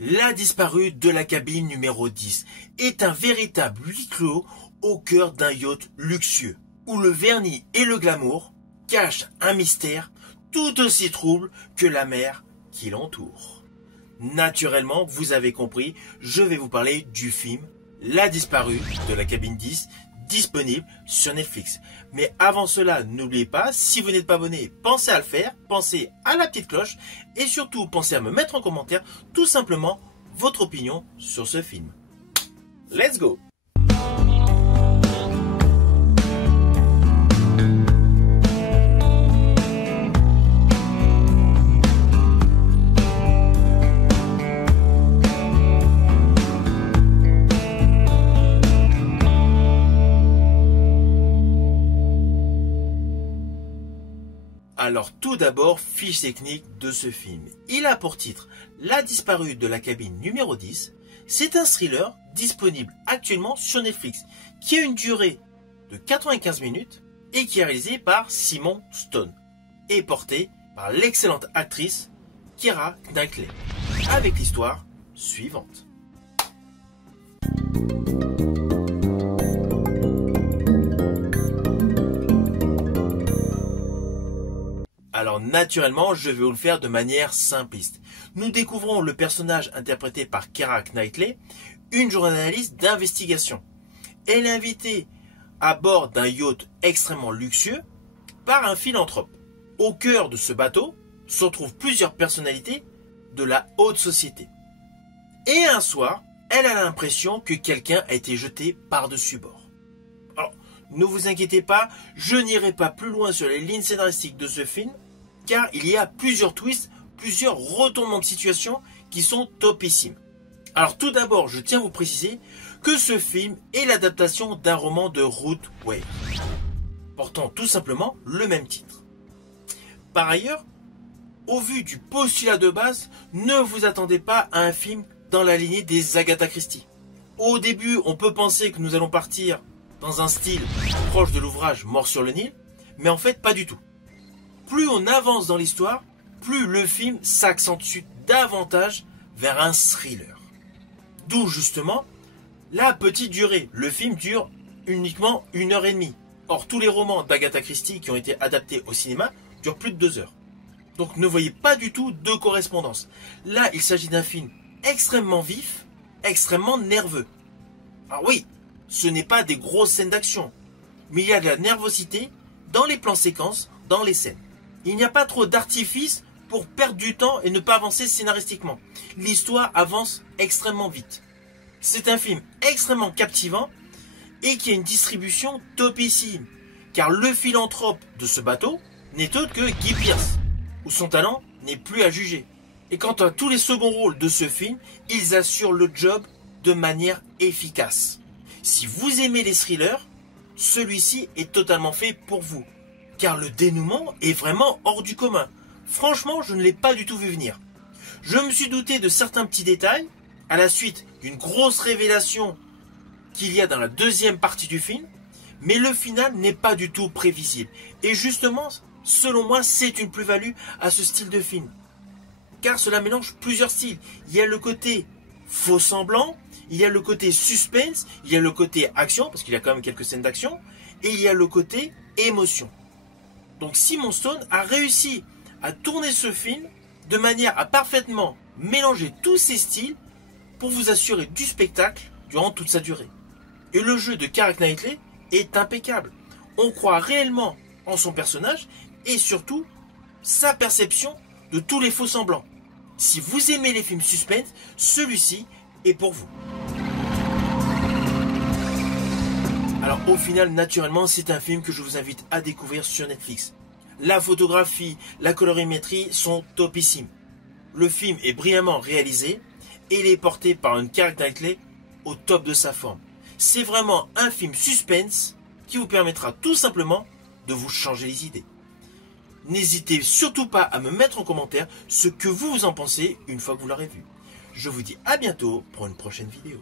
La disparue de la cabine numéro 10 est un véritable huis clos au cœur d'un yacht luxueux, où le vernis et le glamour cachent un mystère tout aussi trouble que la mer qui l'entoure. Naturellement, vous avez compris, je vais vous parler du film La disparue de la cabine 10, disponible sur Netflix. Mais avant cela, n'oubliez pas, si vous n'êtes pas abonné, pensez à le faire, pensez à la petite cloche et surtout pensez à me mettre en commentaire tout simplement votre opinion sur ce film. Let's go! Alors tout d'abord, fiche technique de ce film. Il a pour titre La disparue de la cabine numéro 10. C'est un thriller disponible actuellement sur Netflix qui a une durée de 95 minutes et qui est réalisé par Simon Stone et porté par l'excellente actrice Keira Knightley avec l'histoire suivante. Alors naturellement, je vais vous le faire de manière simpliste. Nous découvrons le personnage interprété par Keira Knightley, une journaliste d'investigation. Elle est invitée à bord d'un yacht extrêmement luxueux par un philanthrope. Au cœur de ce bateau se retrouvent plusieurs personnalités de la haute société. Et un soir, elle a l'impression que quelqu'un a été jeté par-dessus bord. Alors, ne vous inquiétez pas, je n'irai pas plus loin sur les lignes scénaristiques de ce film, car il y a plusieurs twists, plusieurs retournements de situation qui sont topissimes. Alors tout d'abord, je tiens à vous préciser que ce film est l'adaptation d'un roman de Ruth Ware, portant tout simplement le même titre. Par ailleurs, au vu du postulat de base, ne vous attendez pas à un film dans la lignée des Agatha Christie. Au début, on peut penser que nous allons partir dans un style proche de l'ouvrage Mort sur le Nil, mais en fait pas du tout. Plus on avance dans l'histoire, plus le film s'accentue davantage vers un thriller. D'où justement la petite durée. Le film dure uniquement 1h30. Or tous les romans d'Agatha Christie qui ont été adaptés au cinéma durent plus de 2 heures. Donc ne voyez pas du tout de correspondance. Là, il s'agit d'un film extrêmement vif, extrêmement nerveux. Alors oui, ce n'est pas des grosses scènes d'action, mais il y a de la nervosité dans les plans séquences, dans les scènes. Il n'y a pas trop d'artifice pour perdre du temps et ne pas avancer scénaristiquement. L'histoire avance extrêmement vite. C'est un film extrêmement captivant et qui a une distribution topissime, car le philanthrope de ce bateau n'est autre que Guy Pearce, où son talent n'est plus à juger. Et quant à tous les seconds rôles de ce film, ils assurent le job de manière efficace. Si vous aimez les thrillers, celui-ci est totalement fait pour vous, car le dénouement est vraiment hors du commun. Franchement, je ne l'ai pas du tout vu venir. Je me suis douté de certains petits détails, à la suite d'une grosse révélation qu'il y a dans la deuxième partie du film, mais le final n'est pas du tout prévisible. Et justement, selon moi, c'est une plus-value à ce style de film, car cela mélange plusieurs styles. Il y a le côté faux semblant, il y a le côté suspense, il y a le côté action, parce qu'il y a quand même quelques scènes d'action, et il y a le côté émotion. Donc Simon Stone a réussi à tourner ce film de manière à parfaitement mélanger tous ces styles pour vous assurer du spectacle durant toute sa durée. Et le jeu de Keira Knightley est impeccable. On croit réellement en son personnage et surtout sa perception de tous les faux semblants. Si vous aimez les films suspense, celui-ci est pour vous. Alors au final, naturellement, c'est un film que je vous invite à découvrir sur Netflix. La photographie, la colorimétrie sont topissimes. Le film est brillamment réalisé et il est porté par une Keira Knightley au top de sa forme. C'est vraiment un film suspense qui vous permettra tout simplement de vous changer les idées. N'hésitez surtout pas à me mettre en commentaire ce que vous en pensez une fois que vous l'aurez vu. Je vous dis à bientôt pour une prochaine vidéo.